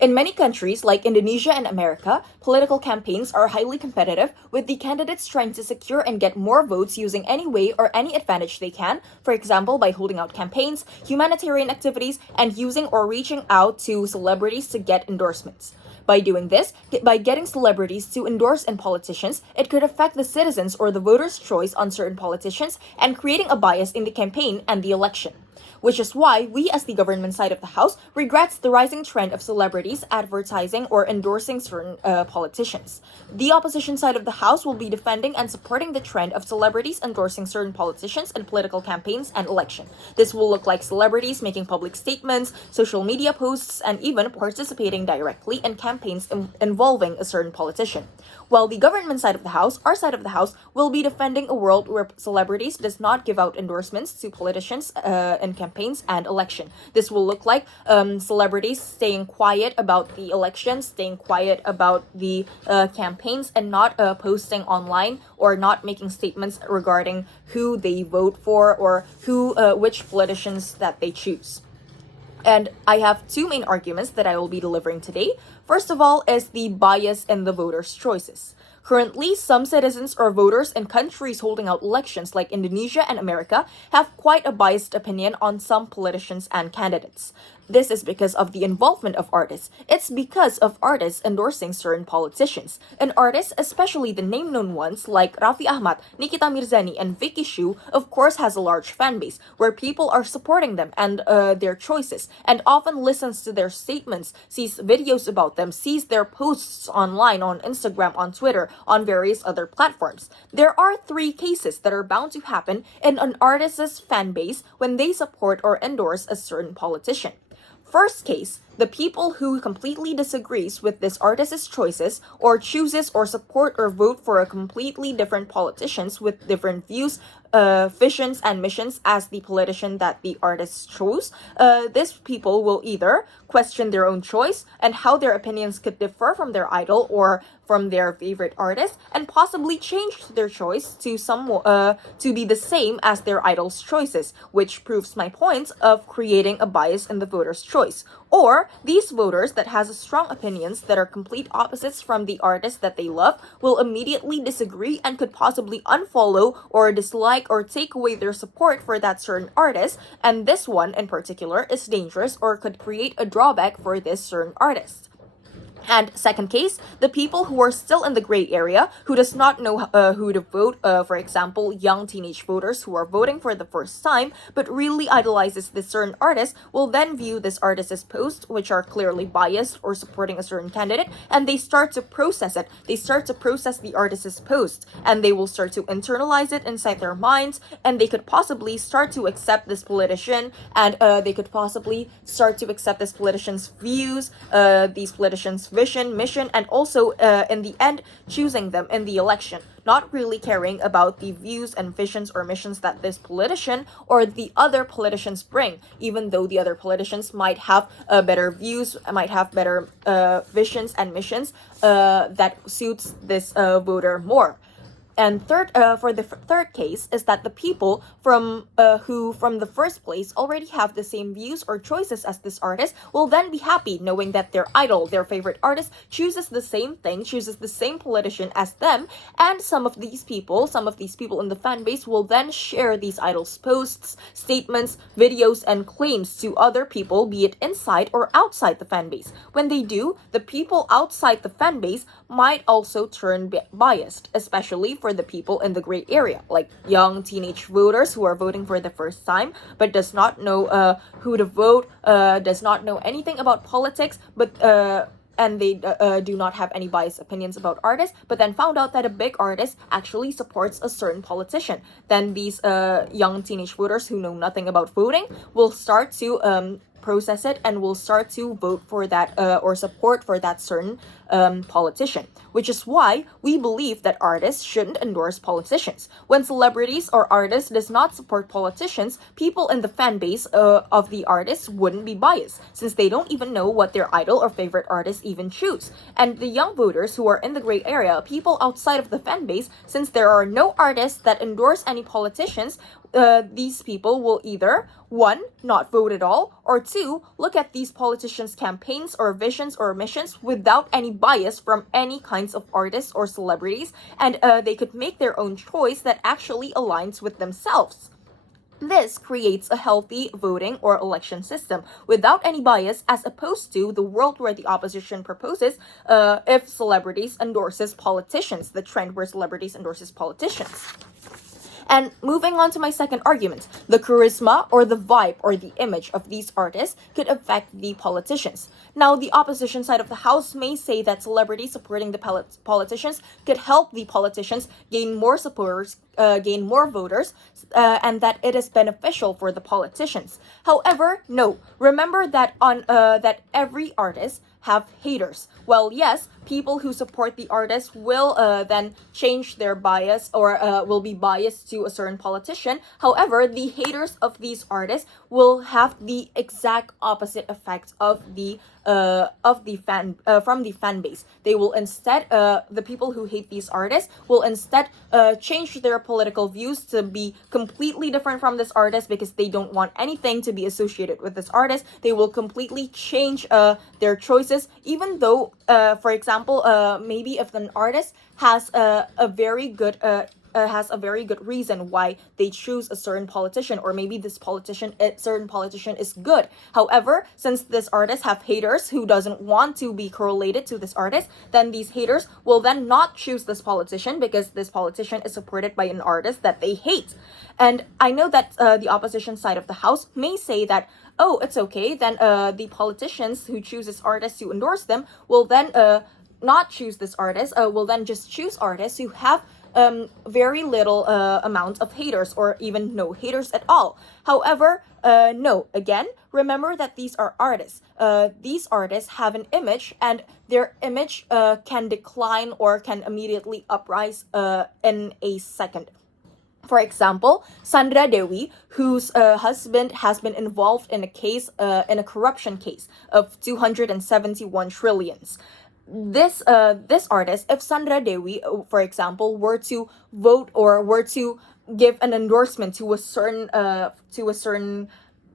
In many countries like Indonesia and America, political campaigns are highly competitive, with the candidates trying to secure and get more votes using any way or any advantage they can, for example, by holding out campaigns, humanitarian activities, and using or reaching out to celebrities to get endorsements. By doing this, by getting celebrities to endorse in politicians, it could affect the citizens or the voters' choice on certain politicians and creating a bias in the campaign and the election. Which is why we, as the government side of the House, regrets the rising trend of celebrities advertising or endorsing certain politicians. The opposition side of the House will be defending and supporting the trend of celebrities endorsing certain politicians in political campaigns and election. This will look like celebrities making public statements, social media posts, and even participating directly in campaigns involving a certain politician. While the government side of the House, our side of the House, will be defending a world where celebrities does not give out endorsements to politicians in campaigns and election. This will look like celebrities staying quiet about the election, staying quiet about the campaigns, and not posting online or not making statements regarding who they vote for or which politicians that they choose. And I have two main arguments that I will be delivering today. First of all is the bias in the voters' choices. Currently, some citizens or voters in countries holding out elections like Indonesia and America have quite a biased opinion on some politicians and candidates. This is because of the involvement of artists. It's because of artists endorsing certain politicians. And artists, especially the name-known ones like Raffi Ahmad, Nikita Mirzani, and Vicky Shu, of course has a large fan base where people are supporting them and their choices and often listens to their statements, sees videos about them, sees their posts online, on Instagram, on Twitter, on various other platforms. There are three cases that are bound to happen in an artist's fan base when they support or endorse a certain politician. First case, the people who completely disagrees with this artist's choices or chooses or support or vote for a completely different politicians with different views, visions, and missions as the politician that the artist chose, these people will either question their own choice and how their opinions could differ from their idol or from their favorite artist, and possibly change their choice to be the same as their idol's choices, which proves my point of creating a bias in the voter's choice. Or these voters that has strong opinions that are complete opposites from the artist that they love will immediately disagree and could possibly unfollow or dislike or take away their support for that certain artist, and this one in particular is dangerous or could create a drawback for this certain artist. And second case, the people who are still in the gray area, who does not know who to vote, for example, young teenage voters who are voting for the first time, but really idolizes this certain artist, will then view this artist's posts, which are clearly biased or supporting a certain candidate, and they start to process it. They start to process the artist's post, and they will start to internalize it inside their minds, and they could possibly start to accept this politician, and they could possibly start to accept this politician's views, these politicians' vision, mission, and also in the end choosing them in the election, not really caring about the views and visions or missions that this politician or the other politicians bring, even though the other politicians might have better views, might have better visions and missions that suits this voter more. And third, for the third case is that the people who from the first place already have the same views or choices as this artist will then be happy knowing that their idol, their favorite artist, chooses the same thing, chooses the same politician as them, and some of these people in the fan base will then share these idols' posts, statements, videos, and claims to other people, be it inside or outside the fan base. When they do, the people outside the fan base might also turn biased, especially for the people in the gray area, like young teenage voters who are voting for the first time but does not know who to vote, does not know anything about politics, but and they do not have any biased opinions about artists, but then found out that a big artist actually supports a certain politician. Then these young teenage voters who know nothing about voting will start to process it and will start to vote for that or support for that certain politician, which is why we believe that artists shouldn't endorse politicians. When celebrities or artists does not support politicians, people in the fan base of the artists wouldn't be biased, since they don't even know what their idol or favorite artist even choose. And the young voters who are in the gray area, people outside of the fan base, since there are no artists that endorse any politicians, these people will either, one, not vote at all, or two, look at these politicians' campaigns or visions or missions without any bias from any kinds of artists or celebrities, and they could make their own choice that actually aligns with themselves. This creates a healthy voting or election system without any bias, as opposed to the world where the opposition proposes if celebrities endorses politicians, the trend where celebrities endorses politicians. And moving on to my second argument, the charisma or the vibe or the image of these artists could affect the politicians. Now, the opposition side of the House may say that celebrities supporting the politicians could help the politicians gain more supporters, gain more voters, and that it is beneficial for the politicians. However, no. Remember that that every artist have haters. Well, yes, people who support the artist will then change their bias or will be biased to a certain politician. However, the haters of these artists will have the exact opposite effect of the fan from the fan base. They will instead the people who hate these artists will instead change their political views to be completely different from this artist because they don't want anything to be associated with this artist. They will completely change their choices, even though for example maybe if an artist has a very good reason why they choose a certain politician, or maybe this certain politician is good. However, since this artist have haters who doesn't want to be correlated to this artist, then these haters will then not choose this politician because this politician is supported by an artist that they hate. And I know that the opposition side of the House may say that, oh, it's okay, then the politicians who choose this artist to endorse them will then not choose this artist, will then just choose artists who have very little amount of haters or even no haters at all. However, no, again, remember that these are artists. These artists have an image, and their image can decline or can immediately uprise in a second. For example, Sandra Dewi, whose husband has been involved in a corruption case of 271 trillions. This artist, if Sandra Dewi, for example, were to vote or were to give an endorsement to a certain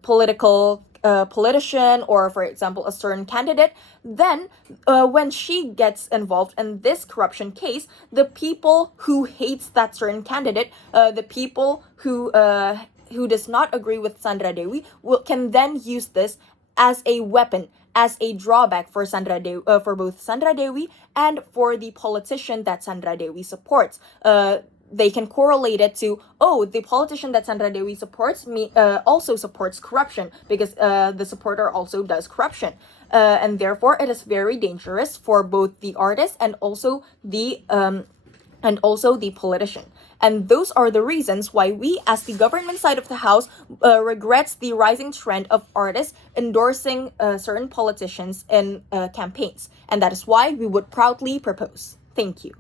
politician, or for example a certain candidate, then when she gets involved in this corruption case, the people who hates that certain candidate, the people who does not agree with Sandra Dewi can then use this as a weapon, as a drawback for for both Sandra Dewi and for the politician that Sandra Dewi supports. They can correlate it to, oh, the politician that Sandra Dewi supports also supports corruption because the supporter also does corruption. And therefore, it is very dangerous for both the artist and also the politician. And those are the reasons why we, as the government side of the House, regrets the rising trend of artists endorsing certain politicians in campaigns. And that is why we would proudly propose. Thank you.